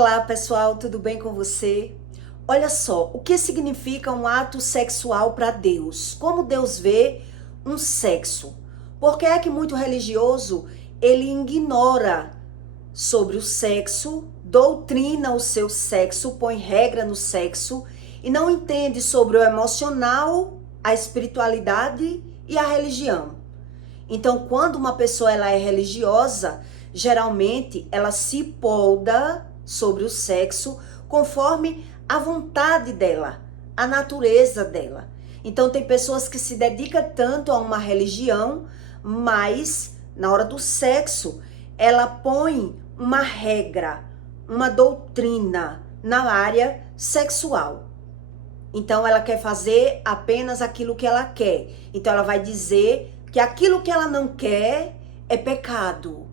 Olá pessoal, tudo bem com você? Olha só, o que significa um ato sexual para Deus? Como Deus vê um sexo? Porque é que muito religioso ele ignora sobre o sexo, doutrina o seu sexo, põe regra no sexo e não entende sobre o emocional, a espiritualidade e a religião. Então, quando uma pessoa ela é religiosa, geralmente ela se polda sobre o sexo conforme a vontade dela, a natureza dela. Então, tem pessoas que se dedicam tanto a uma religião, mas na hora do sexo, ela põe uma regra, uma doutrina na área sexual. Então, ela quer fazer apenas aquilo que ela quer. Então, ela vai dizer que aquilo que ela não quer é pecado.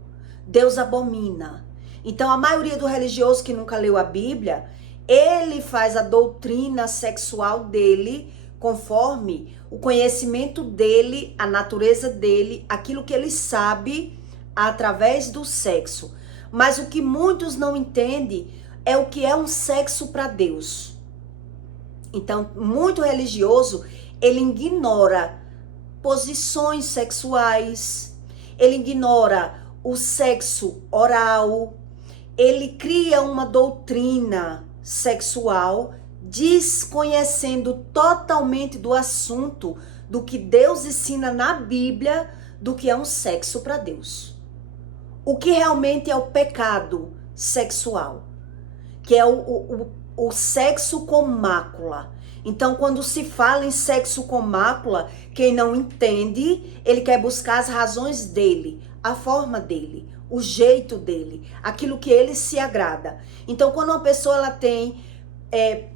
Deus abomina. Então, a maioria do religioso que nunca leu a Bíblia, ele faz a doutrina sexual dele conforme o conhecimento dele, a natureza dele, aquilo que ele sabe através do sexo. Mas o que muitos não entendem é o que é um sexo para Deus. Então, muito religioso, ele ignora posições sexuais, ele ignora o sexo oral, ele cria uma doutrina sexual desconhecendo totalmente do assunto do que Deus ensina na Bíblia do que é um sexo para Deus. O que realmente é o pecado sexual, que é o sexo com mácula. Então, quando se fala em sexo com mácula, quem não entende, ele quer buscar as razões dele, a forma dele, o jeito dele, aquilo que ele se agrada. Então, quando uma pessoa ela tem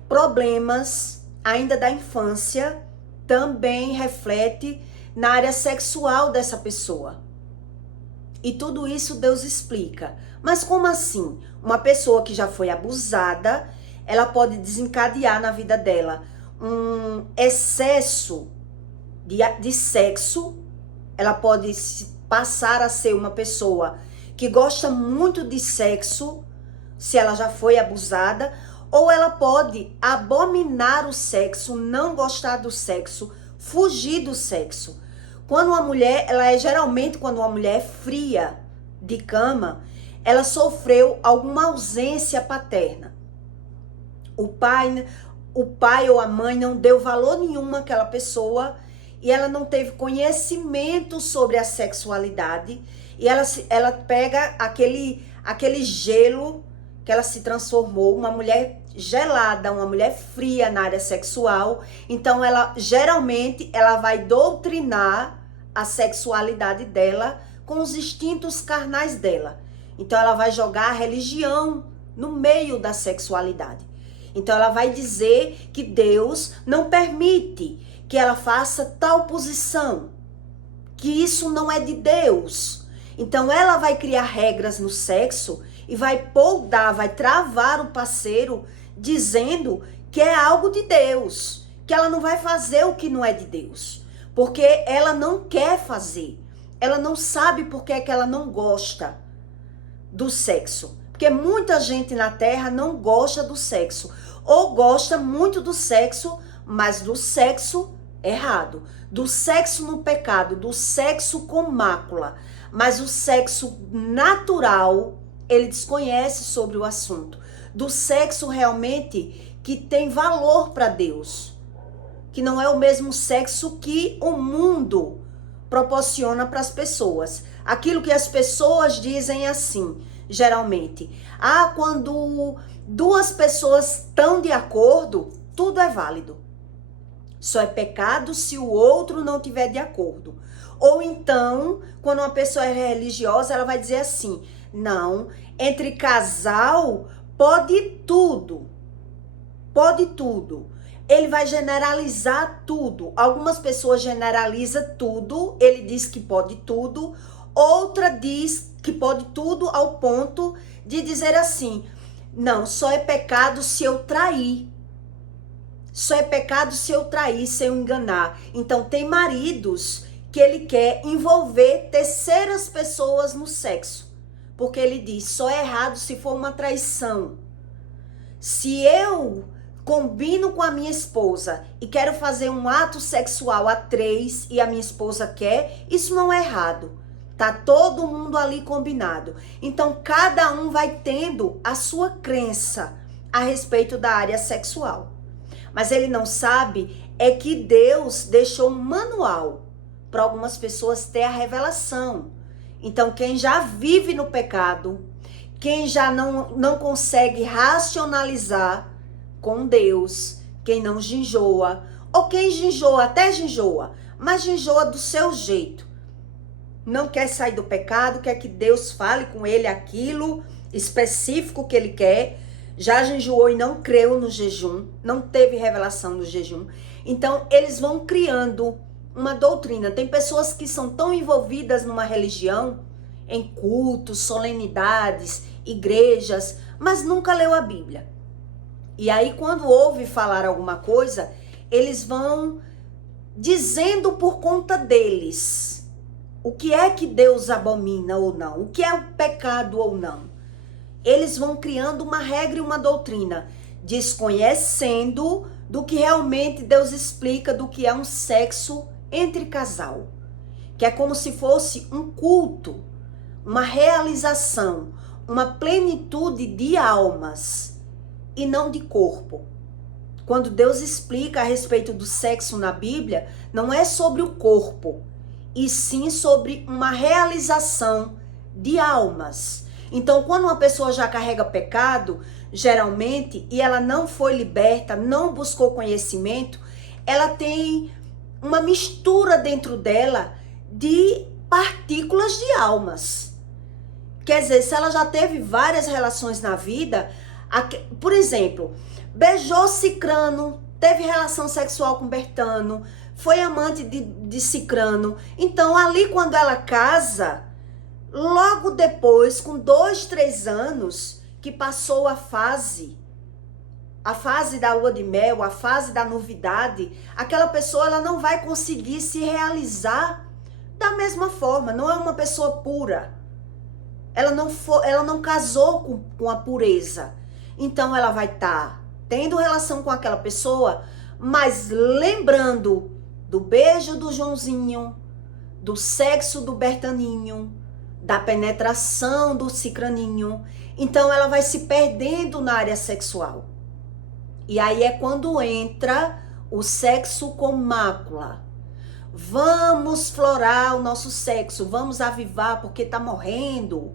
problemas ainda da infância, também reflete na área sexual dessa pessoa. E tudo isso Deus explica. Mas como assim? Uma pessoa que já foi abusada, ela pode desencadear na vida dela um excesso de sexo. Ela pode passar a ser uma pessoa que gosta muito de sexo, se ela já foi abusada, ou ela pode abominar o sexo, não gostar do sexo, fugir do sexo. Quando uma mulher, geralmente quando uma mulher é fria de cama, ela sofreu alguma ausência paterna. O pai ou a mãe não deu valor nenhum àquela pessoa e ela não teve conhecimento sobre a sexualidade e ela pega aquele gelo que ela se transformou, uma mulher gelada, uma mulher fria na área sexual. Então ela geralmente ela vai doutrinar a sexualidade dela com os instintos carnais dela. Então ela vai jogar a religião no meio da sexualidade. Então ela vai dizer que Deus não permite que ela faça tal posição, que isso não é de Deus. Então ela vai criar regras no sexo e vai poldar, vai travar o parceiro dizendo que é algo de Deus, que ela não vai fazer o que não é de Deus, porque ela não quer fazer. Ela não sabe por que ela não gosta do sexo. Porque muita gente na Terra não gosta do sexo. Ou gosta muito do sexo, mas do sexo errado. Do sexo no pecado, do sexo com mácula. Mas o sexo natural, ele desconhece sobre o assunto. Do sexo realmente que tem valor para Deus. Que não é o mesmo sexo que o mundo proporciona para as pessoas. Aquilo que as pessoas dizem assim, geralmente. Quando duas pessoas estão de acordo, tudo é válido. Só é pecado se o outro não tiver de acordo. Ou então, quando uma pessoa é religiosa, ela vai dizer assim, não, entre casal pode tudo. Pode tudo. Ele vai generalizar tudo. Algumas pessoas generalizam tudo, ele diz que pode tudo. Outra diz que pode tudo ao ponto de dizer assim, não, só é pecado se eu trair. Só é pecado se eu trair, se eu enganar. Então tem maridos que ele quer envolver terceiras pessoas no sexo. Porque ele diz, só é errado se for uma traição. Se eu combino com a minha esposa e quero fazer um ato sexual a 3 e a minha esposa quer, isso não é errado. Tá todo mundo ali combinado. Então, cada um vai tendo a sua crença a respeito da área sexual. Mas ele não sabe é que Deus deixou um manual para algumas pessoas ter a revelação. Então, quem já vive no pecado, quem já não consegue racionalizar com Deus, quem não ginjoa, ou quem ginjoa, até ginjoa, mas ginjoa do seu jeito. Não quer sair do pecado, quer que Deus fale com ele aquilo específico que ele quer. Já jejuou e não creu no jejum, não teve revelação no jejum. Então, eles vão criando uma doutrina. Tem pessoas que são tão envolvidas numa religião, em cultos, solenidades, igrejas, mas nunca leu a Bíblia. E aí, quando ouve falar alguma coisa, eles vão dizendo por conta deles o que é que Deus abomina ou não, o que é o pecado ou não. Eles vão criando uma regra e uma doutrina, desconhecendo do que realmente Deus explica do que é um sexo entre casal. Que é como se fosse um culto, uma realização, uma plenitude de almas e não de corpo. Quando Deus explica a respeito do sexo na Bíblia, não é sobre o corpo, e sim sobre uma realização de almas. Então, quando uma pessoa já carrega pecado, geralmente, e ela não foi liberta, não buscou conhecimento, ela tem uma mistura dentro dela de partículas de almas. Quer dizer, se ela já teve várias relações na vida, por exemplo, beijou Cicrano, teve relação sexual com Bertano, foi amante de Cicrano. Então, ali quando ela casa, logo depois, com 2, 3 anos, que passou a fase da lua de mel, a fase da novidade, aquela pessoa ela não vai conseguir se realizar da mesma forma. Não é uma pessoa pura. Ela não casou com a pureza. Então, ela vai estar tendo relação com aquela pessoa, mas lembrando do beijo do Joãozinho, do sexo do Bertaninho, da penetração do Cicraninho. Então, ela vai se perdendo na área sexual. E aí é quando entra o sexo com mácula. Vamos florar o nosso sexo, vamos avivar porque tá morrendo.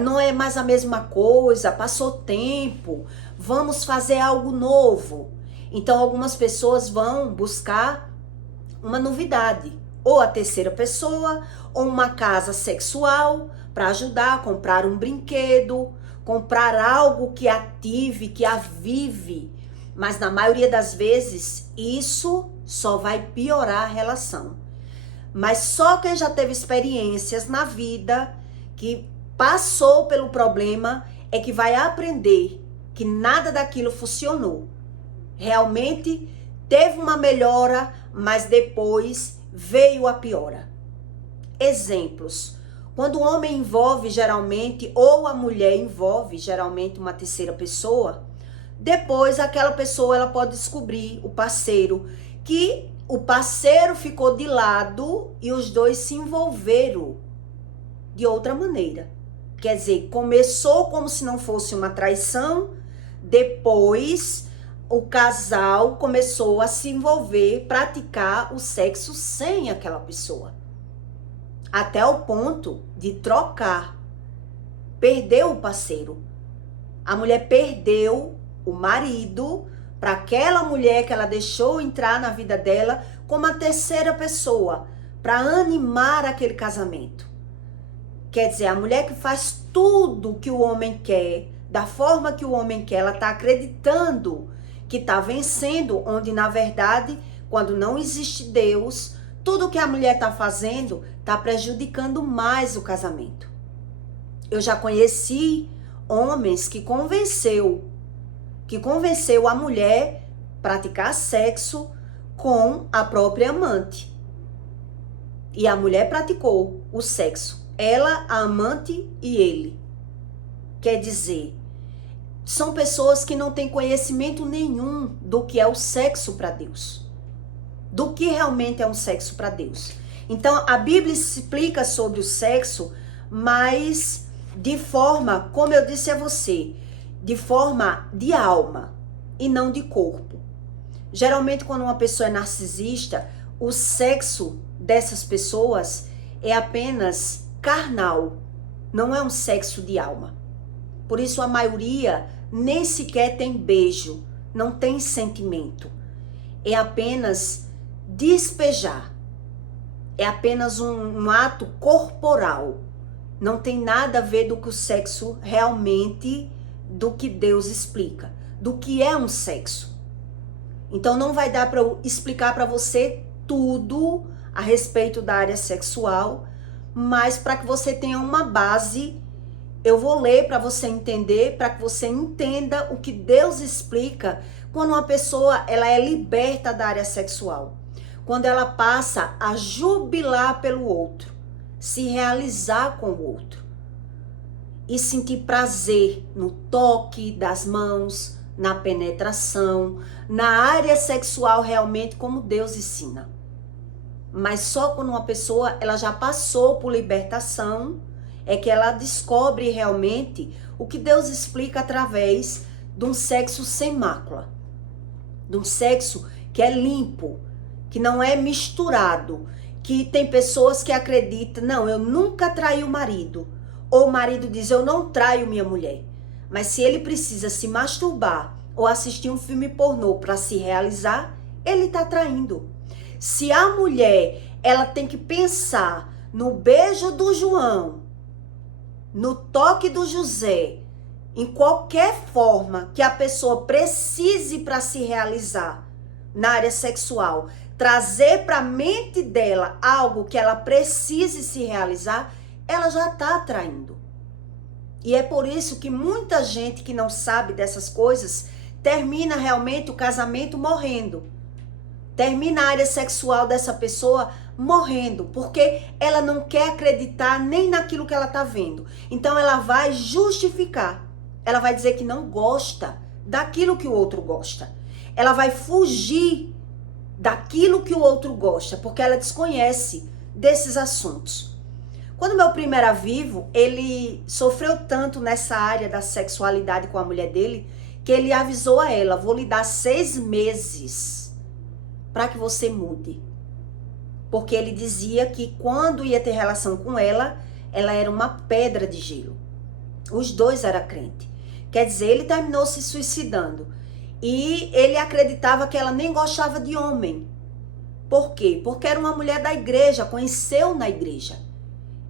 Não é mais a mesma coisa, passou tempo. Vamos fazer algo novo. Então, algumas pessoas vão buscar uma novidade, ou a terceira pessoa, ou uma casa sexual para ajudar a comprar um brinquedo, comprar algo que ative, que avive. Mas na maioria das vezes, isso só vai piorar a relação. Mas só quem já teve experiências na vida, que passou pelo problema, é que vai aprender que nada daquilo funcionou. Realmente teve uma melhora, mas depois veio a piora. Exemplos. Quando o homem envolve geralmente, ou a mulher envolve geralmente uma terceira pessoa, depois aquela pessoa ela pode descobrir, o parceiro, que o parceiro ficou de lado e os dois se envolveram de outra maneira. Quer dizer, começou como se não fosse uma traição, depois o casal começou a se envolver, praticar o sexo sem aquela pessoa. Até o ponto de trocar. Perdeu o parceiro. A mulher perdeu o marido para aquela mulher que ela deixou entrar na vida dela como a terceira pessoa, para animar aquele casamento. Quer dizer, a mulher que faz tudo que o homem quer, da forma que o homem quer, ela está acreditando que está vencendo, onde na verdade, quando não existe Deus, tudo que a mulher está fazendo está prejudicando mais o casamento. Eu já conheci homens que convenceu a mulher a praticar sexo com a própria amante. E a mulher praticou o sexo. Ela, a amante e ele. Quer dizer, São pessoas que não têm conhecimento nenhum do que é o sexo para Deus. Do que realmente é um sexo para Deus. Então, a Bíblia explica sobre o sexo, mas de forma, como eu disse a você, de forma de alma e não de corpo. Geralmente, quando uma pessoa é narcisista, o sexo dessas pessoas é apenas carnal, não é um sexo de alma. Por isso, a maioria nem sequer tem beijo, não tem sentimento. É apenas despejar. É apenas um ato corporal. Não tem nada a ver do que o sexo realmente, do que Deus explica, do que é um sexo. Então não vai dar para eu explicar para você tudo a respeito da área sexual, mas para que você tenha uma base, eu vou ler para você entender, para que você entenda o que Deus explica quando uma pessoa ela é liberta da área sexual. Quando ela passa a jubilar pelo outro, se realizar com o outro e sentir prazer no toque das mãos, na penetração, na área sexual realmente como Deus ensina. Mas só quando uma pessoa ela já passou por libertação é que ela descobre realmente o que Deus explica através de um sexo sem mácula, de um sexo que é limpo, que não é misturado, que tem pessoas que acreditam, não, eu nunca traí o marido, ou o marido diz, eu não traio minha mulher, mas se ele precisa se masturbar ou assistir um filme pornô para se realizar, ele está traindo. Se a mulher, ela tem que pensar no beijo do João, no toque do José, em qualquer forma que a pessoa precise para se realizar na área sexual, trazer para a mente dela algo que ela precise se realizar, ela já está traindo. E é por isso que muita gente que não sabe dessas coisas termina realmente o casamento morrendo. Termina a área sexual dessa pessoa morrendo, porque ela não quer acreditar nem naquilo que ela está vendo. Então ela vai justificar. Ela vai dizer que não gosta daquilo que o outro gosta. Ela vai fugir daquilo que o outro gosta, porque ela desconhece desses assuntos. Quando meu primo era vivo, ele sofreu tanto nessa área da sexualidade com a mulher dele, que ele avisou a ela, vou lhe dar 6 meses para que você mude. Porque ele dizia que quando ia ter relação com ela, ela era uma pedra de gelo. Os dois eram crentes. Quer dizer, ele terminou se suicidando. E ele acreditava que ela nem gostava de homem. Por quê? Porque era uma mulher da igreja, conheceu na igreja.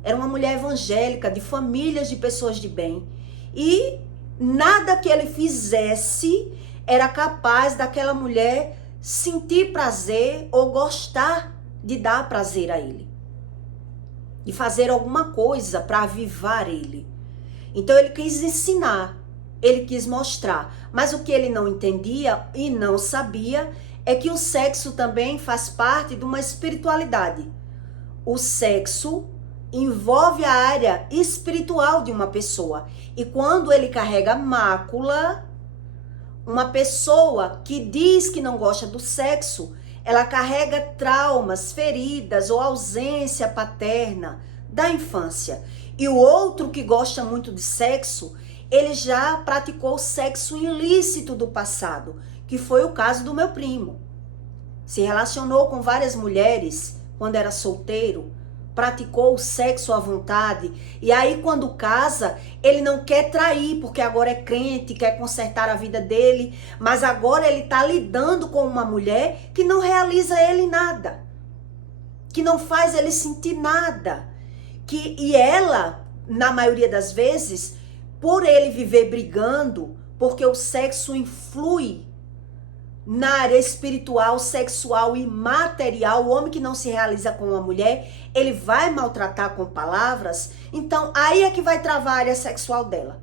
Era uma mulher evangélica, de famílias de pessoas de bem. E nada que ele fizesse era capaz daquela mulher sentir prazer ou gostar de dar prazer a ele. De fazer alguma coisa para avivar ele. Então ele quis ensinar, ele quis mostrar. Mas o que ele não entendia e não sabia é que o sexo também faz parte de uma espiritualidade. O sexo envolve a área espiritual de uma pessoa. E quando ele carrega mácula, uma pessoa que diz que não gosta do sexo, ela carrega traumas, feridas ou ausência paterna da infância. E o outro que gosta muito de sexo, ele já praticou sexo ilícito do passado, que foi o caso do meu primo. Se relacionou com várias mulheres quando era solteiro, praticou o sexo à vontade, e aí quando casa, ele não quer trair, porque agora é crente, quer consertar a vida dele, mas agora ele está lidando com uma mulher que não realiza ele nada, que não faz ele sentir nada, e ela, na maioria das vezes, por ele viver brigando, porque o sexo influi na área espiritual, sexual e material, o homem que não se realiza com uma mulher, ele vai maltratar com palavras, então aí é que vai travar a área sexual dela.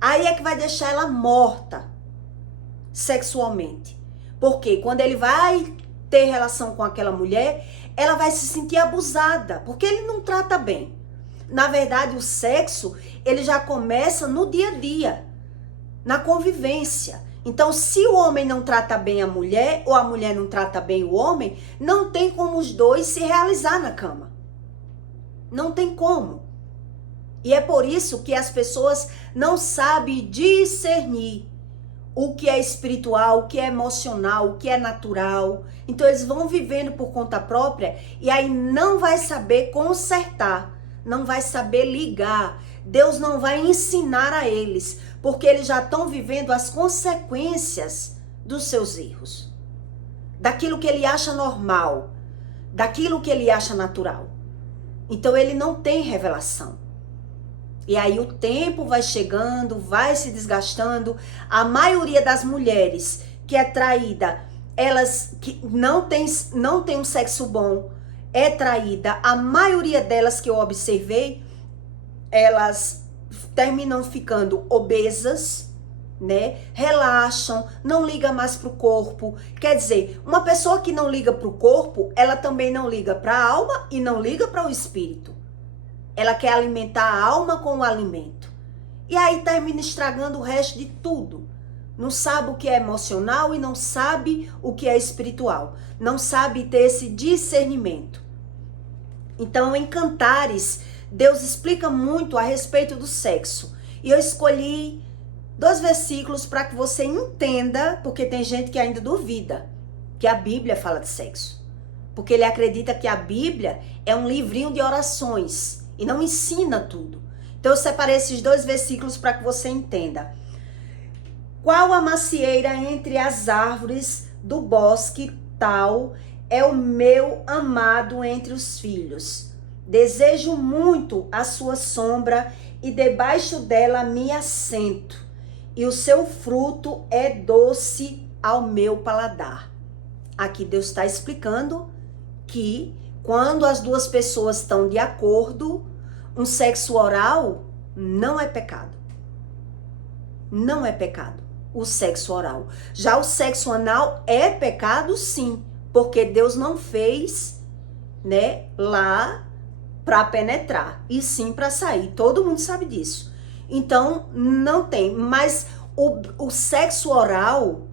Aí é que vai deixar ela morta sexualmente. Porque quando ele vai ter relação com aquela mulher, ela vai se sentir abusada, porque ele não trata bem. Na verdade, o sexo, ele já começa no dia a dia. na convivência. Então, se o homem não trata bem a mulher, ou a mulher não trata bem o homem, não tem como os dois se realizar na cama. Não tem como. E é por isso que as pessoas não sabem discernir o que é espiritual, o que é emocional, o que é natural. Então eles vão vivendo por conta própria e aí não vai saber consertar, não vai saber ligar. Deus não vai ensinar a eles, porque eles já estão vivendo as consequências dos seus erros. Daquilo que ele acha normal, daquilo que ele acha natural. Então ele não tem revelação. E aí o tempo vai chegando, vai se desgastando. A maioria das mulheres que é traída, elas que não tem um sexo bom, é traída. A maioria delas que eu observei, elas terminam ficando obesas, né? Relaxam, não liga mais pro corpo. Quer dizer, uma pessoa que não liga pro corpo, ela também não liga pra alma e não liga para o espírito. Ela quer alimentar a alma com o alimento. E aí termina estragando o resto de tudo. Não sabe o que é emocional e não sabe o que é espiritual. Não sabe ter esse discernimento. Então, em Cantares, Deus explica muito a respeito do sexo. E eu escolhi 2 versículos para que você entenda, porque tem gente que ainda duvida que a Bíblia fala de sexo. Porque ele acredita que a Bíblia é um livrinho de orações. E não ensina tudo. Então eu separei esses 2 versículos para que você entenda. Qual a macieira entre as árvores do bosque tal é o meu amado entre os filhos. Desejo muito a sua sombra e debaixo dela me assento. E o seu fruto é doce ao meu paladar. Aqui Deus está explicando que quando as 2 pessoas estão de acordo, um sexo oral não é pecado. Não é pecado o sexo oral. Já o sexo anal é pecado, sim, porque Deus não fez, né, lá para penetrar, e sim para sair. Todo mundo sabe disso. Então, não tem. Mas o sexo oral,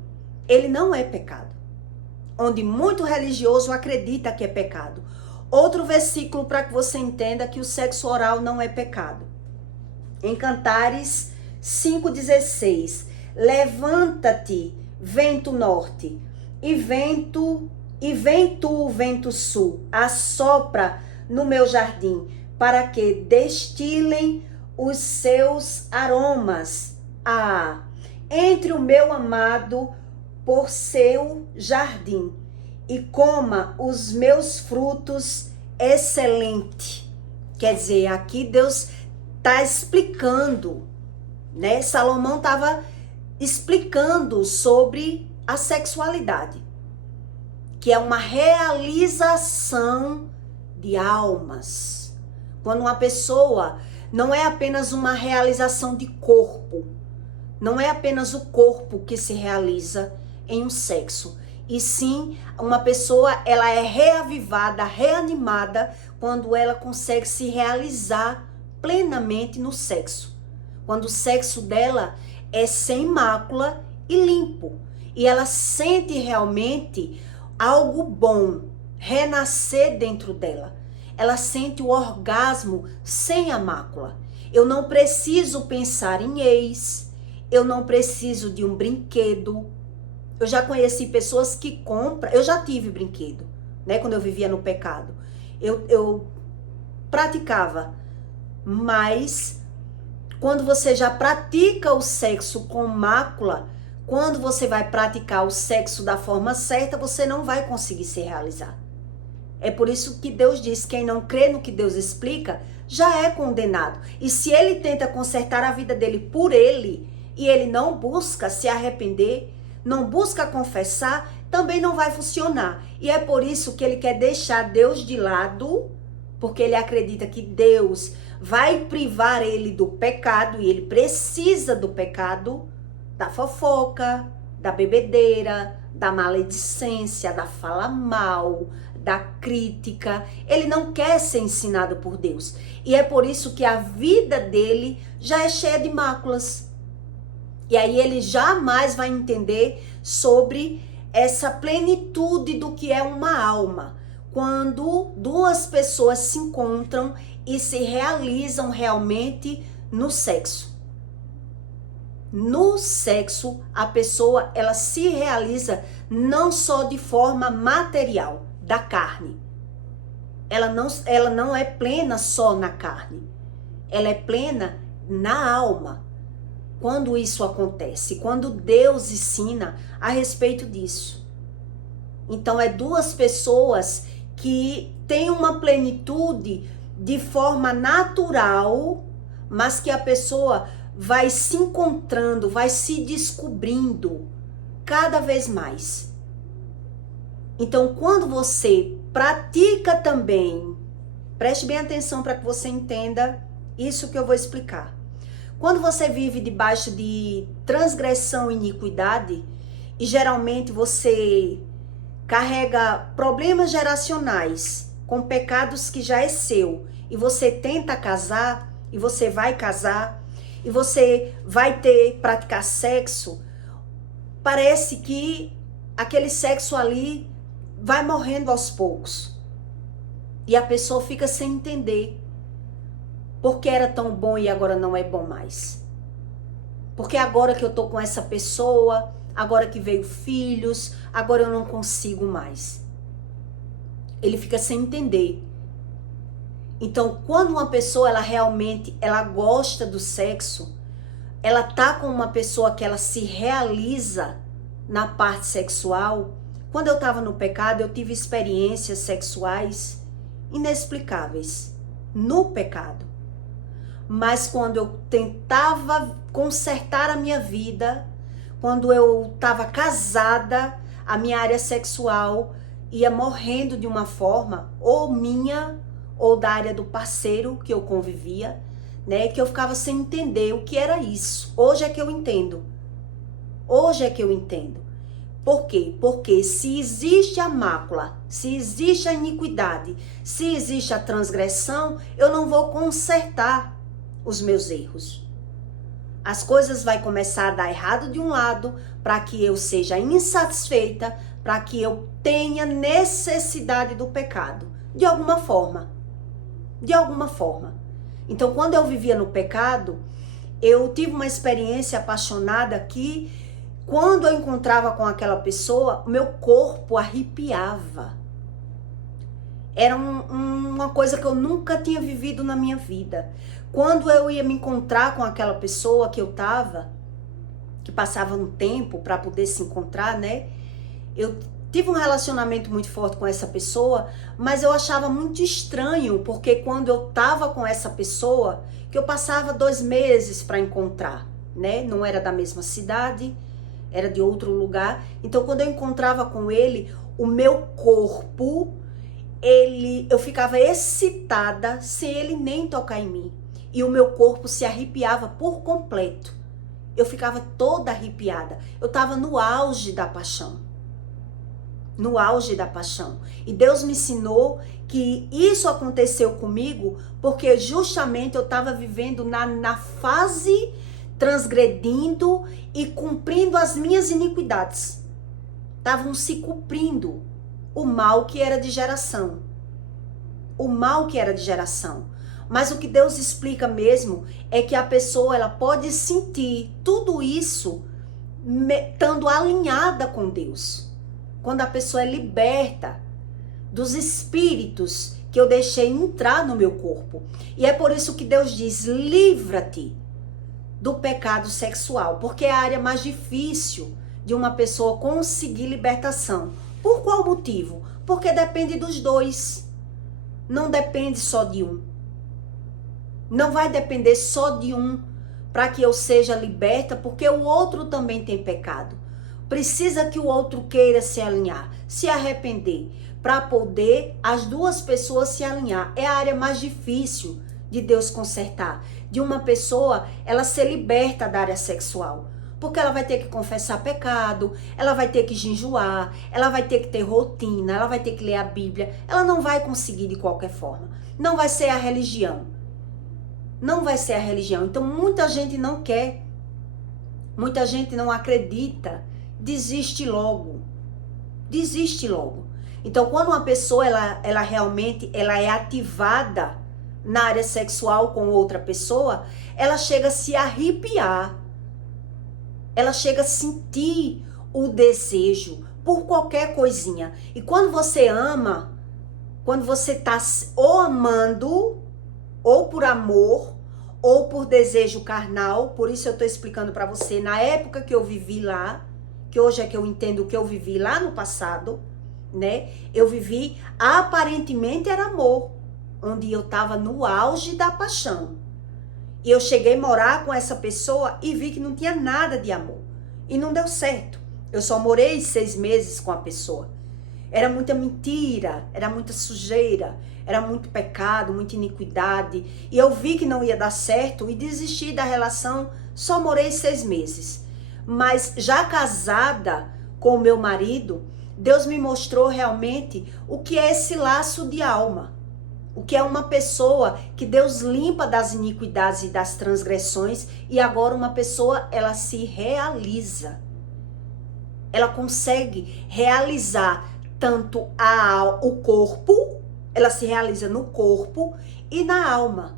ele não é pecado. Onde muito religioso acredita que é pecado. Outro versículo para que você entenda que o sexo oral não é pecado. Em Cantares 5,16. Levanta-te, vento norte, e vem tu, vento sul, assopra no meu jardim, para que destilem os seus aromas. Entre o meu amado por seu jardim, e coma os meus frutos excelente. Quer dizer, aqui Deus está explicando, né? Salomão estava explicando sobre a sexualidade, que é uma realização de almas. Quando uma pessoa não é apenas uma realização de corpo, não é apenas o corpo que se realiza em um sexo, e sim, uma pessoa, ela é reavivada, reanimada, quando ela consegue se realizar plenamente no sexo. Quando o sexo dela é sem mácula e limpo. E ela sente realmente algo bom renascer dentro dela. Ela sente o orgasmo sem a mácula. Eu não preciso pensar em ex, eu não preciso de um brinquedo. Eu já conheci pessoas que compram, eu já tive brinquedo, né, quando eu vivia no pecado. Eu praticava, mas quando você já pratica o sexo com mácula, quando você vai praticar o sexo da forma certa, você não vai conseguir se realizar. É por isso que Deus diz, quem não crê no que Deus explica, já é condenado. E se ele tenta consertar a vida dele por ele, e ele não busca se arrepender, não busca confessar, também não vai funcionar. E é por isso que ele quer deixar Deus de lado, porque ele acredita que Deus vai privar ele do pecado, e ele precisa do pecado, da fofoca, da bebedeira, da maledicência, da fala mal, da crítica. Ele não quer ser ensinado por Deus. E é por isso que a vida dele já é cheia de máculas. E aí ele jamais vai entender sobre essa plenitude do que é uma alma. Quando duas pessoas se encontram e se realizam realmente no sexo. No sexo, a pessoa, ela se realiza não só de forma material, da carne. Ela não é plena só na carne. Ela é plena na alma. Quando isso acontece, quando Deus ensina a respeito disso. Então, é duas pessoas que têm uma plenitude de forma natural, mas que a pessoa vai se encontrando, vai se descobrindo cada vez mais. Então, quando você pratica também, preste bem atenção para que você entenda isso que eu vou explicar. Quando você vive debaixo de transgressão e iniquidade, e geralmente você carrega problemas geracionais com pecados que já é seu, e você tenta casar, e você vai casar, e você vai praticar sexo, parece que aquele sexo ali vai morrendo aos poucos. E a pessoa fica sem entender. Porque era tão bom e agora não é bom mais? Porque agora que eu tô com essa pessoa, agora que veio filhos, agora eu não consigo mais. Ele fica sem entender. Então, quando uma pessoa, ela realmente, ela gosta do sexo, ela tá com uma pessoa que ela se realiza na parte sexual. Quando eu tava no pecado, eu tive experiências sexuais inexplicáveis no pecado. Mas quando eu tentava consertar a minha vida, quando eu estava casada, a minha área sexual ia morrendo de uma forma, ou minha, ou da área do parceiro que eu convivia, né? Que eu ficava sem entender o que era isso. Hoje é que eu entendo. Hoje é que eu entendo. Por quê? Porque se existe a mácula, se existe a iniquidade, se existe a transgressão, eu não vou consertar os meus erros. As coisas vai começar a dar errado de um lado, para que eu seja insatisfeita, para que eu tenha necessidade do pecado, de alguma forma. De alguma forma. Então, quando eu vivia no pecado, eu tive uma experiência apaixonada que, quando eu encontrava com aquela pessoa, meu corpo arrepiava. Era uma coisa que eu nunca tinha vivido na minha vida. Quando eu ia me encontrar com aquela pessoa que eu tava, que passava um tempo para poder se encontrar, né? Eu tive um relacionamento muito forte com essa pessoa, mas eu achava muito estranho, porque quando eu tava com essa pessoa, que eu passava 2 meses para encontrar, né? Não era da mesma cidade, era de outro lugar. Então, quando eu encontrava com ele, o meu corpo, eu ficava excitada sem ele nem tocar em mim. E o meu corpo se arrepiava por completo. Eu ficava toda arrepiada. Eu estava no auge da paixão. No auge da paixão. E Deus me ensinou que isso aconteceu comigo porque justamente eu estava vivendo na fase transgredindo e cumprindo as minhas iniquidades. Estavam se cumprindo o mal que era de geração. O mal que era de geração. Mas o que Deus explica mesmo é que a pessoa, ela pode sentir tudo isso estando alinhada com Deus. Quando a pessoa é liberta dos espíritos que eu deixei entrar no meu corpo. E é por isso que Deus diz, livra-te do pecado sexual, porque é a área mais difícil de uma pessoa conseguir libertação. Por qual motivo? Porque depende dos dois. Não depende só de um. Não vai depender só de um para que eu seja liberta, porque o outro também tem pecado. Precisa que o outro queira se alinhar, se arrepender, para poder as duas pessoas se alinhar. É a área mais difícil de Deus consertar. De uma pessoa, ela ser liberta da área sexual. Porque ela vai ter que confessar pecado, ela vai ter que jejuar, ela vai ter que ter rotina, ela vai ter que ler a Bíblia. Ela não vai conseguir de qualquer forma. Não vai ser a religião. Não vai ser a religião. Então, muita gente não quer Muita gente não acredita, desiste logo. Desiste logo. Então, quando uma pessoa, ela realmente é ativada na área sexual com outra pessoa, ela chega a se arrepiar. Ela chega a sentir o desejo por qualquer coisinha. E quando você ama, quando você tá ou amando, ou por amor, ou por desejo carnal, por isso eu tô explicando pra você, na época que eu vivi lá, que hoje é que eu entendo o que eu vivi lá no passado, né? Eu vivi, aparentemente era amor, onde eu tava no auge da paixão. E eu cheguei a morar com essa pessoa e vi que não tinha nada de amor. E não deu certo. Eu só morei 6 meses com a pessoa. Era muita mentira, era muita sujeira, era muito pecado, muita iniquidade. E eu vi que não ia dar certo e desisti da relação, só morei 6 meses. Mas já casada com o meu marido, Deus me mostrou realmente o que é esse laço de alma. O que é uma pessoa que Deus limpa das iniquidades e das transgressões e agora uma pessoa, ela se realiza. Ela consegue realizar tanto o corpo, ela se realiza no corpo e na alma.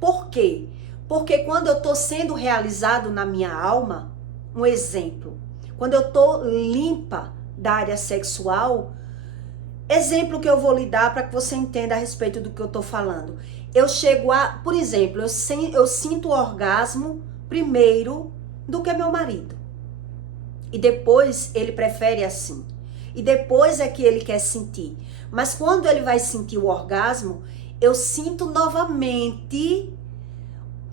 Por quê? Porque quando eu estou sendo realizado na minha alma, um exemplo, quando eu estou limpa da área sexual, exemplo que eu vou lhe dar para que você entenda a respeito do que eu estou falando. Eu chego a, por exemplo, eu sinto o orgasmo primeiro do que meu marido. E depois ele prefere assim. E depois é que ele quer sentir. Mas quando ele vai sentir o orgasmo, eu sinto novamente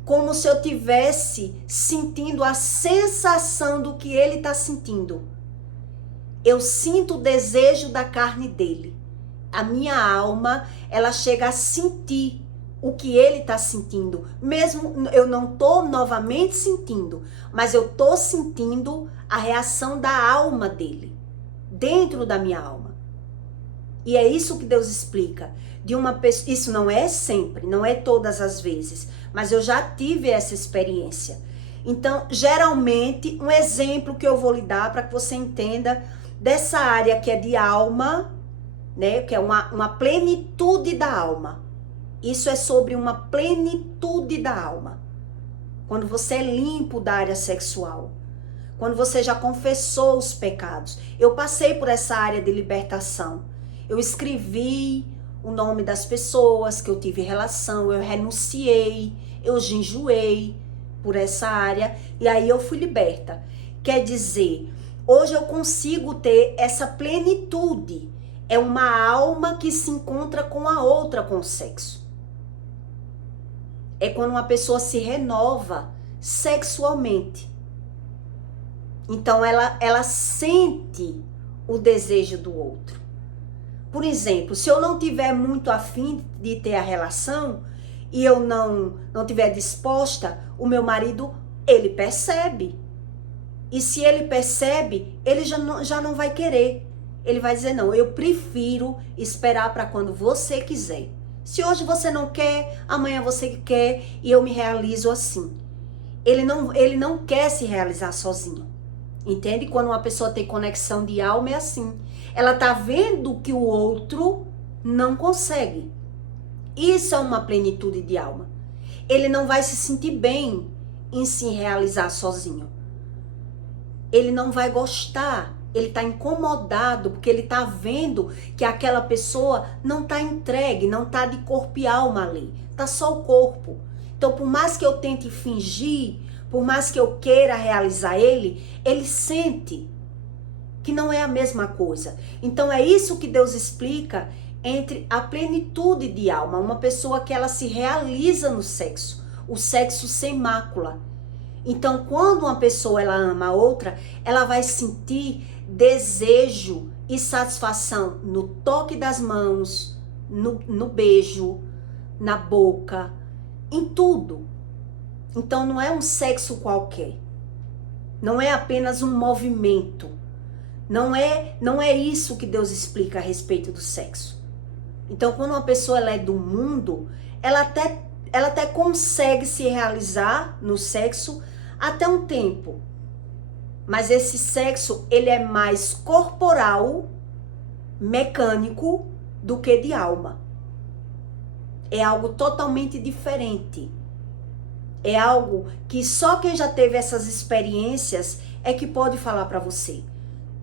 como se eu tivesse sentindo a sensação do que ele está sentindo. Eu sinto o desejo da carne dele. A minha alma, ela chega a sentir o que ele está sentindo. Mesmo eu não estou novamente sentindo, mas eu estou sentindo a reação da alma dele, dentro da minha alma. E é isso que Deus explica. De uma pessoa, isso não é sempre, não é todas as vezes, mas eu já tive essa experiência. Então, geralmente, um exemplo que eu vou lhe dar para que você entenda dessa área que é de alma, né, que é uma plenitude da alma. Isso é sobre uma plenitude da alma. Quando você é limpo da área sexual. Quando você já confessou os pecados. Eu passei por essa área de libertação. Eu escrevi o nome das pessoas que eu tive relação. Eu renunciei. Eu jejuei por essa área. E aí eu fui liberta. Quer dizer, hoje eu consigo ter essa plenitude. É uma alma que se encontra com a outra com o sexo. É quando uma pessoa se renova sexualmente. Então ela sente o desejo do outro. Por exemplo, se eu não tiver muito afim de ter a relação e eu não tiver disposta, o meu marido, ele percebe. E se ele percebe, ele já não vai querer. Ele vai dizer, não, eu prefiro esperar para quando você quiser. Se hoje você não quer, amanhã você quer e eu me realizo assim. Ele não quer se realizar sozinho. Entende? Quando uma pessoa tem conexão de alma é assim. Ela tá vendo que o outro não consegue. Isso é uma plenitude de alma. Ele não vai se sentir bem em se realizar sozinho. Ele não vai gostar. Ele tá incomodado porque ele tá vendo que aquela pessoa não tá entregue, não tá de corpo e alma ali. Tá só o corpo. Então, por mais que eu tente fingir, por mais que eu queira realizar ele sente que não é a mesma coisa. Então, é isso que Deus explica entre a plenitude de alma. Uma pessoa que ela se realiza no sexo. O sexo sem mácula. Então, quando uma pessoa ela ama a outra, ela vai sentir desejo e satisfação no toque das mãos, no beijo, na boca, em tudo. Então, não é um sexo qualquer. Não é apenas um movimento. Não é isso que Deus explica a respeito do sexo. Então, quando uma pessoa ela é do mundo, ela até consegue se realizar no sexo até um tempo. Mas esse sexo, ele é mais corporal, mecânico, do que de alma. É algo totalmente diferente. É algo que só quem já teve essas experiências é que pode falar para você.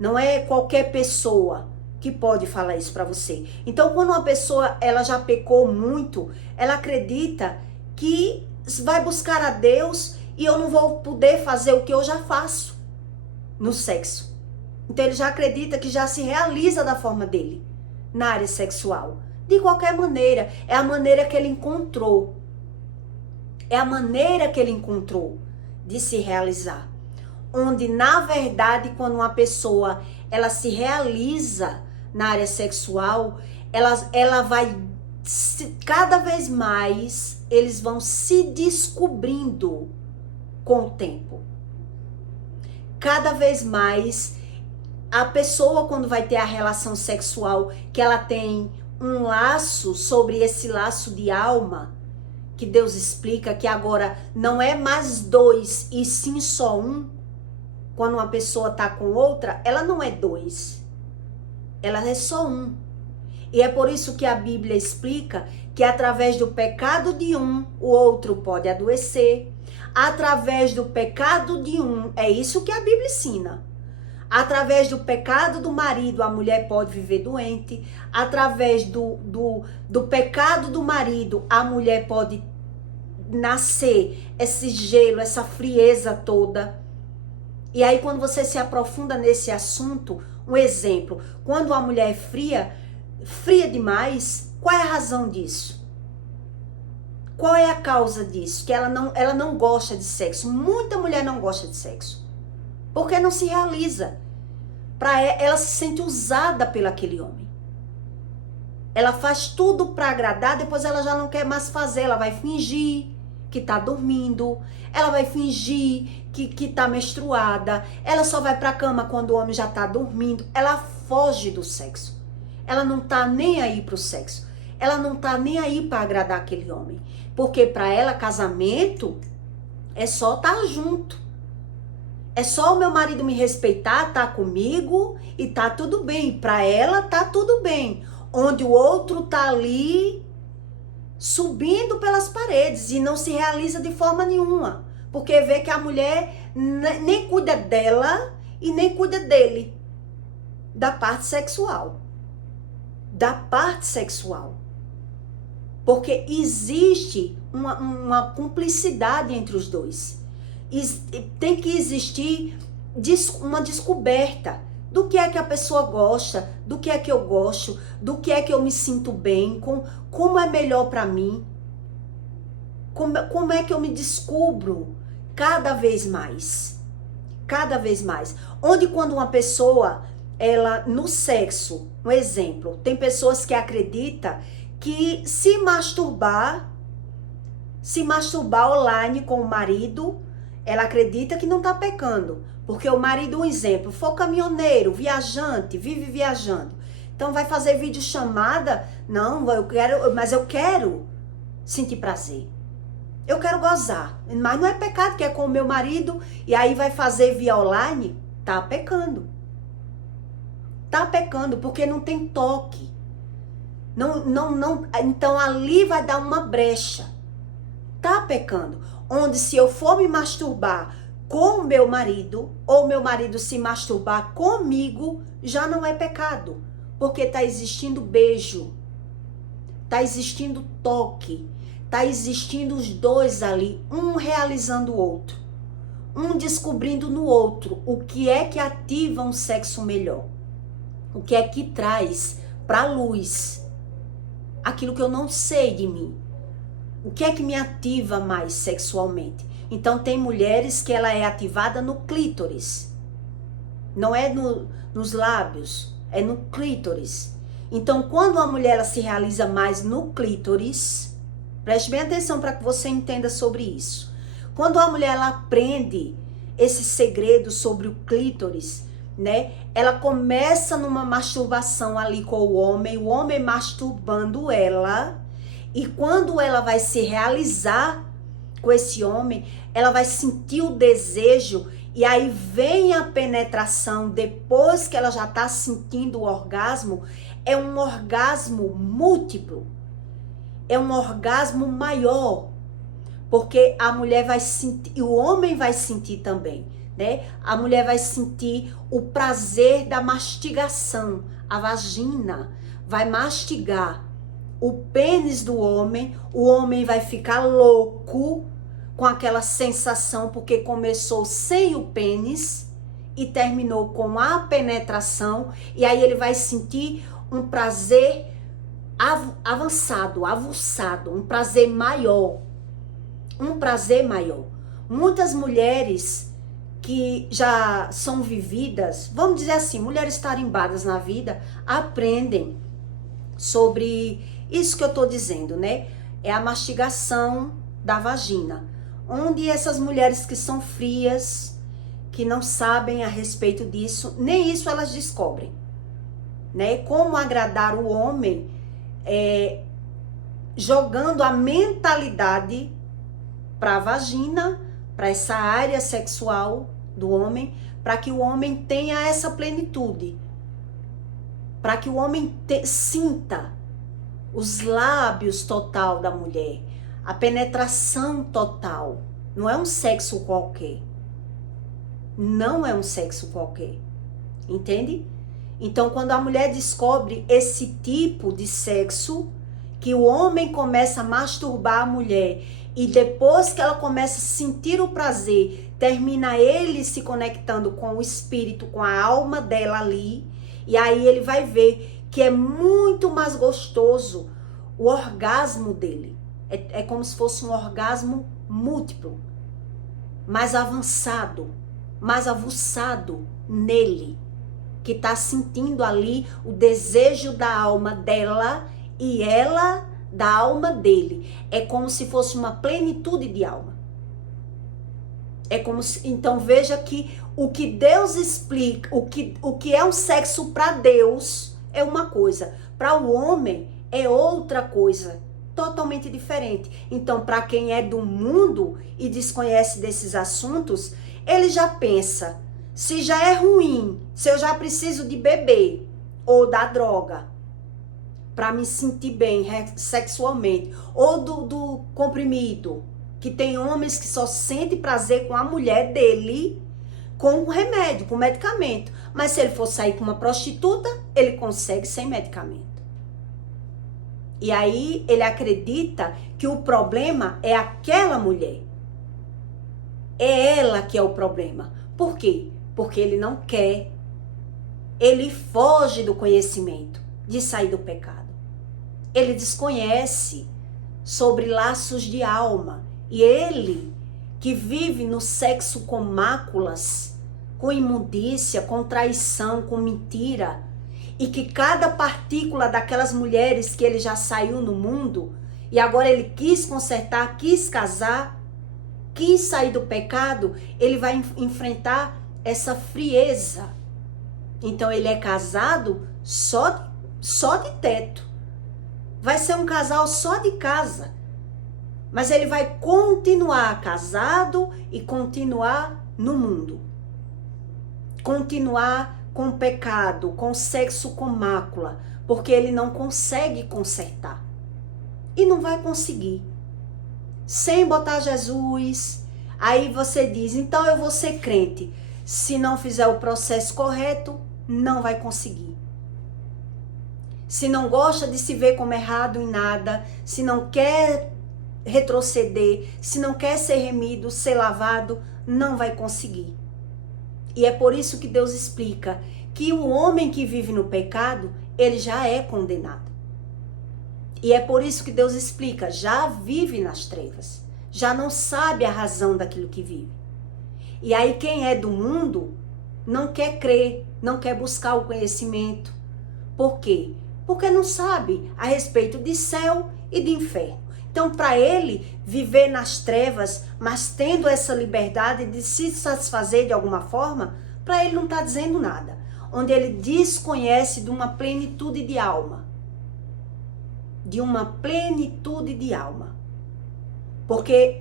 Não é qualquer pessoa que pode falar isso para você. Então, quando uma pessoa ela já pecou muito, ela acredita que vai buscar a Deus e eu não vou poder fazer o que eu já faço no sexo. Então, ele já acredita que já se realiza da forma dele, na área sexual. De qualquer maneira, é a maneira que ele encontrou. É a maneira que ele encontrou de se realizar. Onde, na verdade, quando uma pessoa ela se realiza na área sexual, ela vai, cada vez mais, eles vão se descobrindo com o tempo. Cada vez mais, a pessoa quando vai ter a relação sexual, que ela tem um laço sobre esse laço de alma, que Deus explica que agora não é mais dois e sim só um. Quando uma pessoa tá com outra, ela não é dois. Ela é só um. E é por isso que a Bíblia explica que através do pecado de um, o outro pode adoecer. Através do pecado de um, é isso que a Bíblia ensina. Através do pecado do marido, a mulher pode viver doente. Através do pecado do marido, a mulher pode nascer esse gelo, essa frieza toda. E aí, quando você se aprofunda nesse assunto, um exemplo, quando a mulher é fria demais, qual é a razão disso? Qual é a causa disso? Que ela não gosta de sexo. Muita mulher não gosta de sexo. Porque não se realiza. Ela se sente usada pelo aquele homem. Ela faz tudo para agradar, depois ela já não quer mais fazer. Ela vai fingir que tá dormindo. Ela vai fingir que tá menstruada. Ela só vai pra cama quando o homem já tá dormindo. Ela foge do sexo. Ela não tá nem aí pro sexo. Ela não tá nem aí para agradar aquele homem. Porque para ela, casamento é só estar junto. É só o meu marido me respeitar, tá comigo e tá tudo bem. Para ela tá tudo bem. Onde o outro tá ali subindo pelas paredes e não se realiza de forma nenhuma. Porque vê que a mulher nem cuida dela e nem cuida dele. Da parte sexual. Da parte sexual. Porque existe uma cumplicidade entre os dois. Tem que existir uma descoberta do que é que a pessoa gosta, do que é que eu gosto, do que é que eu me sinto bem, como é melhor para mim, como é que eu me descubro cada vez mais. Cada vez mais. Onde quando uma pessoa, ela no sexo, um exemplo, tem pessoas que acreditam que se masturbar online com o marido, ela acredita que não tá pecando. Porque o marido, um exemplo, for caminhoneiro, viajante, vive viajando. Então vai fazer videochamada, não, mas eu quero sentir prazer. Eu quero gozar, mas não é pecado que é com o meu marido e aí vai fazer via online, tá pecando. Tá pecando porque não tem toque. Não, então ali vai dar uma brecha. Tá pecando. Onde se eu for me masturbar com o meu marido, ou meu marido se masturbar comigo, já não é pecado. Porque tá existindo beijo. Tá existindo toque. Tá existindo os dois ali, um realizando o outro. Um descobrindo no outro o que é que ativa um sexo melhor. O que é que traz pra luz aquilo que eu não sei de mim. O que é que me ativa mais sexualmente? Então tem mulheres que ela é ativada no clítoris. Não é nos lábios, é no clítoris. Então quando a mulher ela se realiza mais no clítoris, preste bem atenção para que você entenda sobre isso. Quando a mulher ela aprende esse segredo sobre o clítoris, né? Ela começa numa masturbação ali com o homem masturbando ela, e quando ela vai se realizar com esse homem, ela vai sentir o desejo E aí vem a penetração depois que ela já está sentindo o orgasmo, é um orgasmo múltiplo, é um orgasmo maior, porque a mulher vai sentir, e o homem vai sentir também, né? A mulher vai sentir o prazer da mastigação, a vagina vai mastigar o pênis do homem, o homem vai ficar louco com aquela sensação, porque começou sem o pênis e terminou com a penetração, e aí ele vai sentir um prazer avançado, avuçado, um prazer maior. Um prazer maior. Muitas mulheres que já são vividas, vamos dizer assim, mulheres tarimbadas na vida, aprendem sobre isso que eu tô dizendo, né? É a mastigação da vagina. Onde essas mulheres que são frias, que não sabem a respeito disso, nem isso elas descobrem, né? Como agradar o homem, jogando a mentalidade para a vagina, para essa área sexual do homem, para que o homem tenha essa plenitude, para que o homem sinta os lábios total da mulher, a penetração total. Não é um sexo qualquer. Não é um sexo qualquer. Entende? Então, quando a mulher descobre esse tipo de sexo, que o homem começa a masturbar a mulher, e depois que ela começa a sentir o prazer, termina ele se conectando com o espírito, com a alma dela ali, e aí ele vai ver que é muito mais gostoso o orgasmo dele. É como se fosse um orgasmo múltiplo, mais avançado, mais avuçado nele, que está sentindo ali o desejo da alma dela e ela da alma dele. É como se fosse uma plenitude de alma. É como se, então veja que o que Deus explica, o que é um sexo para Deus é uma coisa, para o homem é outra coisa, totalmente diferente. Então, para quem é do mundo e desconhece desses assuntos, ele já pensa, se já é ruim, se eu já preciso de beber ou da droga para me sentir bem sexualmente, ou do comprimido, que tem homens que só sentem prazer com a mulher dele, com remédio, com medicamento. Mas se ele for sair com uma prostituta, ele consegue sem medicamento. E aí ele acredita que o problema é aquela mulher. É ela que é o problema. Por quê? Porque ele não quer. Ele foge do conhecimento de sair do pecado. Ele desconhece sobre laços de alma. E ele, que vive no sexo com máculas, com imundícia, com traição, com mentira, e que cada partícula daquelas mulheres que ele já saiu no mundo, e agora ele quis consertar, quis casar, quis sair do pecado, ele vai enfrentar essa frieza. Então ele é casado só de teto. Vai ser um casal só de casa. Mas ele vai continuar casado e continuar no mundo. Continuar com pecado, com sexo com mácula, porque ele não consegue consertar. E não vai conseguir. Sem botar Jesus, aí você diz, então eu vou ser crente. Se não fizer o processo correto, não vai conseguir. Se não gosta de se ver como errado em nada, se não quer retroceder, se não quer ser remido, ser lavado, não vai conseguir. E é por isso que Deus explica que o homem que vive no pecado, ele já é condenado. E é por isso que Deus explica, já vive nas trevas, já não sabe a razão daquilo que vive. E aí quem é do mundo não quer crer, não quer buscar o conhecimento. Por quê? Porque não sabe a respeito de céu e de inferno. Então, para ele viver nas trevas, mas tendo essa liberdade de se satisfazer de alguma forma, para ele não está dizendo nada. Onde ele desconhece de uma plenitude de alma. De uma plenitude de alma. Porque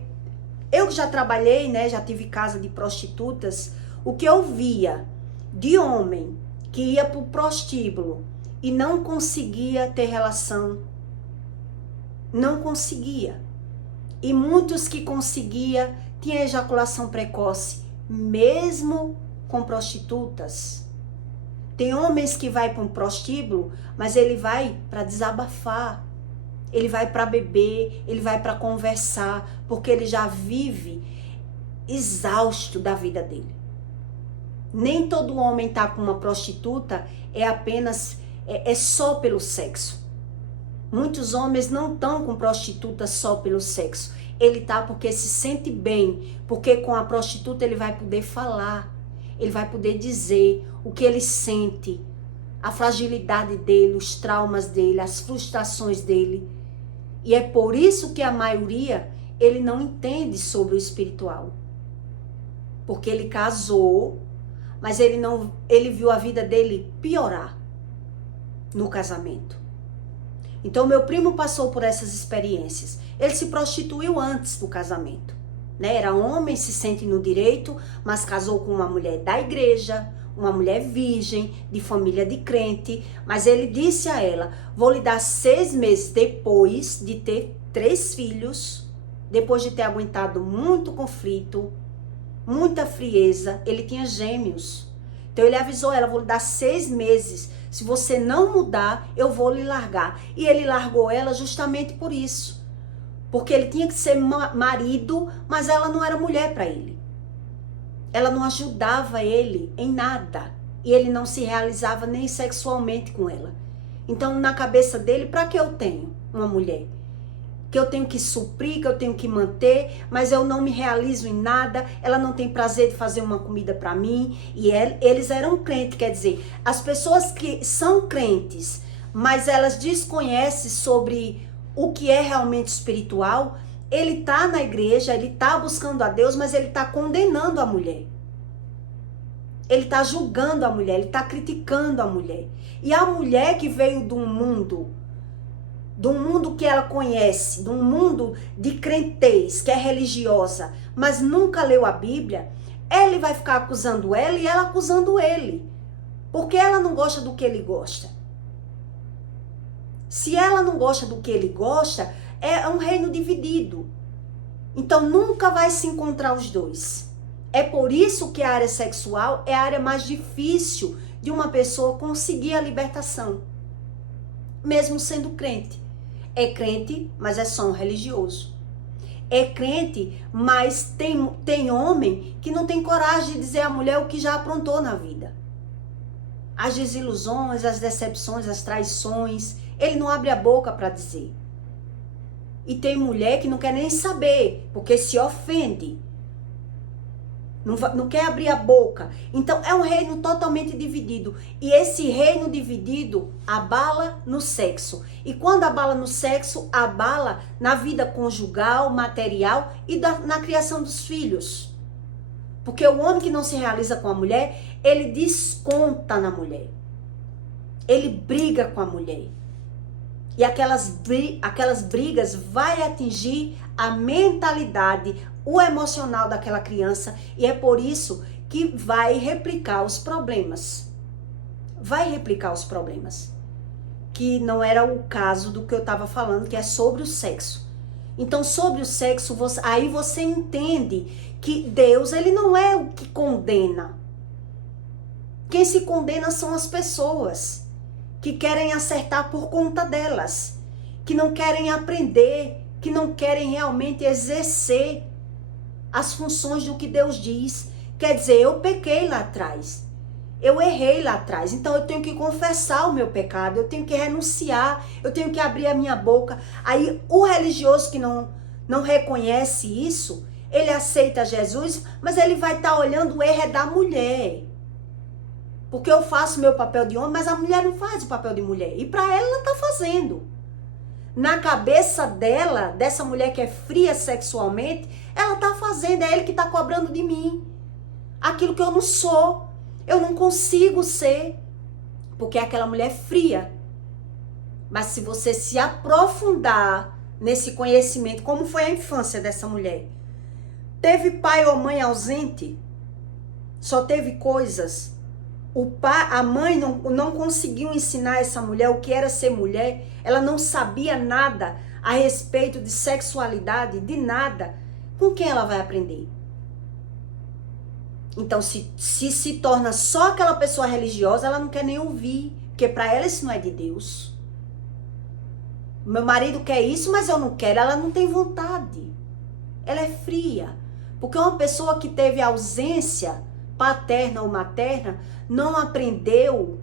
eu que já trabalhei, né, já tive casa de prostitutas, o que eu via de homem que ia para o prostíbulo e não conseguia ter relação, não conseguia. E muitos que conseguia tinham ejaculação precoce, mesmo com prostitutas. Tem homens que vai para um prostíbulo, mas ele vai para desabafar, ele vai para beber, ele vai para conversar, porque ele já vive exausto da vida dele. Nem todo homem tá com uma prostituta é só pelo sexo. Muitos homens não estão com prostituta só pelo sexo. Ele tá porque se sente bem, porque com a prostituta ele vai poder falar, ele vai poder dizer o que ele sente, a fragilidade dele, os traumas dele, as frustrações dele. E é por isso que a maioria, ele não entende sobre o espiritual. Porque ele casou, mas ele viu a vida dele piorar no casamento. Então, meu primo passou por essas experiências. Ele se prostituiu antes do casamento, né? Era homem, se sente no direito, mas casou com uma mulher da igreja, uma mulher virgem, de família de crente. Mas ele disse a ela, vou lhe dar 6 meses depois de ter 3 filhos, depois de ter aguentado muito conflito, muita frieza. Ele tinha gêmeos. Então ele avisou ela, vou lhe dar 6 meses. Se você não mudar, eu vou lhe largar. E ele largou ela justamente por isso. Porque ele tinha que ser marido, mas ela não era mulher para ele. Ela não ajudava ele em nada. E ele não se realizava nem sexualmente com ela. Então, na cabeça dele, para que eu tenho uma mulher? Que eu tenho que suprir, que eu tenho que manter, mas eu não me realizo em nada, ela não tem prazer de fazer uma comida para mim. E eles eram crentes, quer dizer, as pessoas que são crentes, mas elas desconhecem sobre o que é realmente espiritual, ele tá na igreja, ele tá buscando a Deus, mas ele tá condenando a mulher. Ele tá julgando a mulher, ele tá criticando a mulher. E a mulher que veio de um mundo que ela conhece, de um mundo de crentez, que é religiosa, mas nunca leu a Bíblia, ele vai ficar acusando ela e ela acusando ele. Porque ela não gosta do que ele gosta. Se ela não gosta do que ele gosta, é um reino dividido. Então nunca vai se encontrar os dois. É por isso que a área sexual é a área mais difícil de uma pessoa conseguir a libertação. Mesmo sendo crente. É crente, mas é só um religioso. É crente, mas tem homem que não tem coragem de dizer à mulher o que já aprontou na vida. As desilusões, as decepções, as traições, ele não abre a boca para dizer. E tem mulher que não quer nem saber, porque se ofende. Não quer abrir a boca. Então é um reino totalmente dividido. E esse reino dividido abala no sexo. E quando abala no sexo, abala na vida conjugal, material e na criação dos filhos. Porque o homem que não se realiza com a mulher, ele desconta na mulher. Ele briga com a mulher. E aquelas brigas vai atingir a mentalidade, o emocional daquela criança, e é por isso que vai replicar os problemas. Vai replicar os problemas. Que não era o caso do que eu estava falando, que é sobre o sexo. Então, sobre o sexo, aí você entende que Deus, ele não é o que condena. Quem se condena são as pessoas que querem acertar por conta delas, que não querem aprender, que não querem realmente exercer as funções do que Deus diz. Quer dizer, eu pequei lá atrás, eu errei lá atrás, então eu tenho que confessar o meu pecado, eu tenho que renunciar, eu tenho que abrir a minha boca. Aí o religioso que não reconhece isso, ele aceita Jesus, mas ele vai estar olhando o erro é da mulher. Porque eu faço meu papel de homem, mas a mulher não faz o papel de mulher. E para ela está fazendo. Na cabeça dela, dessa mulher que é fria sexualmente, ela está fazendo, é ele que está cobrando de mim. Aquilo que eu não sou, eu não consigo ser. Porque é aquela mulher fria. Mas se você se aprofundar nesse conhecimento, como foi a infância dessa mulher? Teve pai ou mãe ausente? Só teve coisas. O pai, a mãe não conseguiu ensinar essa mulher o que era ser mulher. Ela não sabia nada a respeito de sexualidade, de nada. Com quem ela vai aprender? Então, se torna só aquela pessoa religiosa, ela não quer nem ouvir, porque para ela isso não é de Deus. Meu marido quer isso, mas eu não quero. Ela não tem vontade. Ela é fria. Porque uma pessoa que teve ausência paterna ou materna, não aprendeu,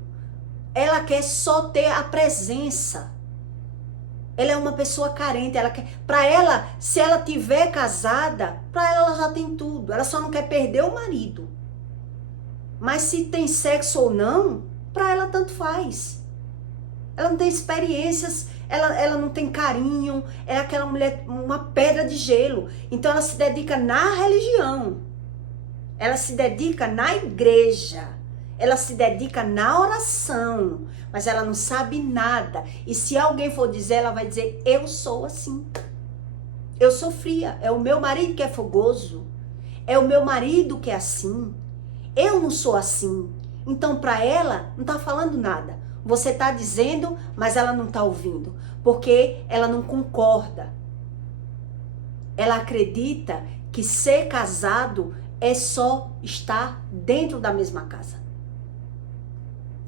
ela quer só ter a presença. Ela é uma pessoa carente, ela quer, para ela, se ela tiver casada, para ela já tem tudo. Ela só não quer perder o marido. Mas se tem sexo ou não, para ela tanto faz. Ela não tem experiências, ela não tem carinho, é aquela mulher, uma pedra de gelo. Então ela se dedica na religião. Ela se dedica na igreja. Ela se dedica na oração. Mas ela não sabe nada. E se alguém for dizer, ela vai dizer, eu sou assim. Eu sou fria. É o meu marido que é fogoso. É o meu marido que é assim. Eu não sou assim. Então, para ela, não tá falando nada. Você tá dizendo, mas ela não tá ouvindo. Porque ela não concorda. Ela acredita que ser casado é só estar dentro da mesma casa.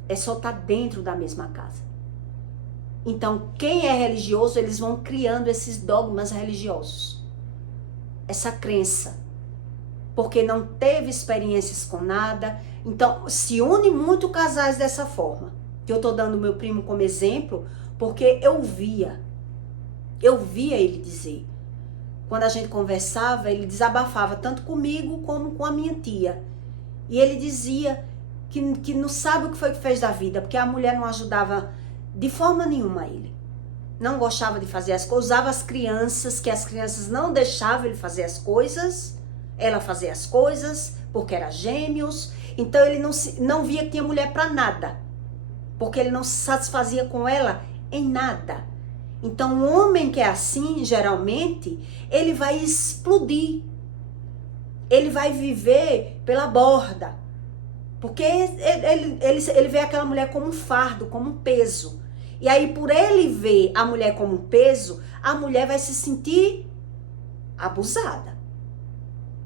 É só estar dentro da mesma casa. Então, quem é religioso, eles vão criando esses dogmas religiosos. Essa crença. Porque não teve experiências com nada. Então, se une muito casais dessa forma. Que eu tô dando meu primo como exemplo, porque eu via ele dizer. Quando a gente conversava, ele desabafava tanto comigo como com a minha tia. E ele dizia que não sabe o que foi que fez da vida, porque a mulher não ajudava de forma nenhuma ele. Não gostava de fazer as coisas, usava as crianças, que as crianças não deixavam ele fazer as coisas, ela fazia as coisas, porque era gêmeos. Então ele não via que tinha mulher para nada, porque ele não se satisfazia com ela em nada. Então, um homem que é assim, geralmente, ele vai explodir. Ele vai viver pela borda. Porque ele vê aquela mulher como um fardo, como um peso. E aí, por ele ver a mulher como um peso, a mulher vai se sentir abusada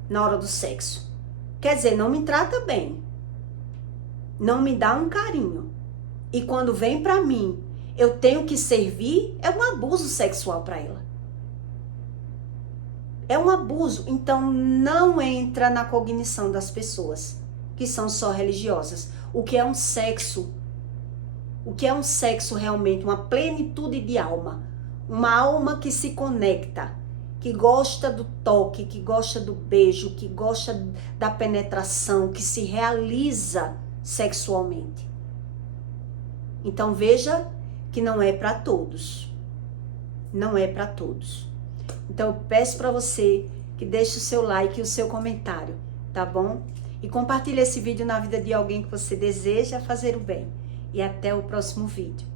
na hora do sexo. Quer dizer, não me trata bem. Não me dá um carinho. E quando vem pra mim, eu tenho que servir, é um abuso sexual para ela. É um abuso. Então, não entra na cognição das pessoas que são só religiosas. O que é um sexo? O que é um sexo realmente? Uma plenitude de alma. Uma alma que se conecta, que gosta do toque, que gosta do beijo, que gosta da penetração, que se realiza sexualmente. Então, veja que não é para todos. Não é para todos. Então, eu peço para você que deixe o seu like e o seu comentário, tá bom? E compartilhe esse vídeo na vida de alguém que você deseja fazer o bem. E até o próximo vídeo.